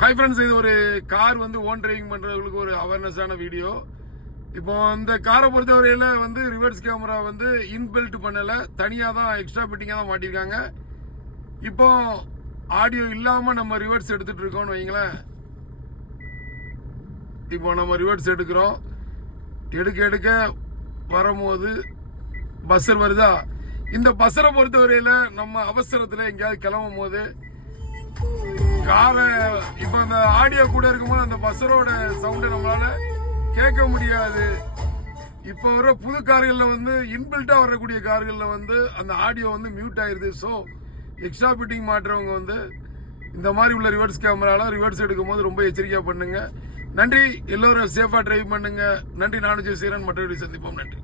Hi friends, இது ஒரு car வந்து ஓன் டிரைவிங் பண்றவங்களுக்கு ஒரு அவேர்னஸான வீடியோ. இப்போ இந்த காரை பொறுத்தவரையில வந்து ரிவர்ஸ் கேமரா வந்து இன்பில்ட் பண்ணல, தனியாக தான் எக்ஸ்ட்ரா ஃபிட்டிங்காக தான் மாட்டிருக்காங்க. இப்போ ஆடியோ இல்லாம நம்ம ரிவர்ஸ் எடுத்துட்டு இருக்கோம்னு வைங்களேன். இப்போ நம்ம ரிவர்ஸ் எடுக்கிறோம், எடுக்க வரும்போது பஸ்ஸர் வருதா. இந்த பஸ்ஸரை பொறுத்தவரையில நம்ம அவசரத்தில் எங்கேயாவது கிளம்பும் போது காரை இப்ப அந்த ஆடியோ கூட இருக்கும்போது அந்த பஸ்ஸரோட சவுண்டை நம்மளால கேட்க முடியாது. இப்போ வர புது கார்கள்ல வந்து இன்பில்ட்டா வரக்கூடிய கார்கள்ல வந்து அந்த ஆடியோ வந்து மியூட் ஆயிருது. ஸோ எக்ஸ்ட்ரா ஃபிட்டிங் மாட்டுறவங்க வந்து இந்த மாதிரி உள்ள ரிவர்ஸ் கேமரால ரிவர்ஸ் எடுக்கும் போது ரொம்ப எச்சரிக்கையா பண்ணுங்க. நன்றி. எல்லோரும் சேஃபா டிரைவ் பண்ணுங்க. நன்றி. நானும் ஜெயசீரன். மற்றவர்கள் சந்திப்போம். நன்றி.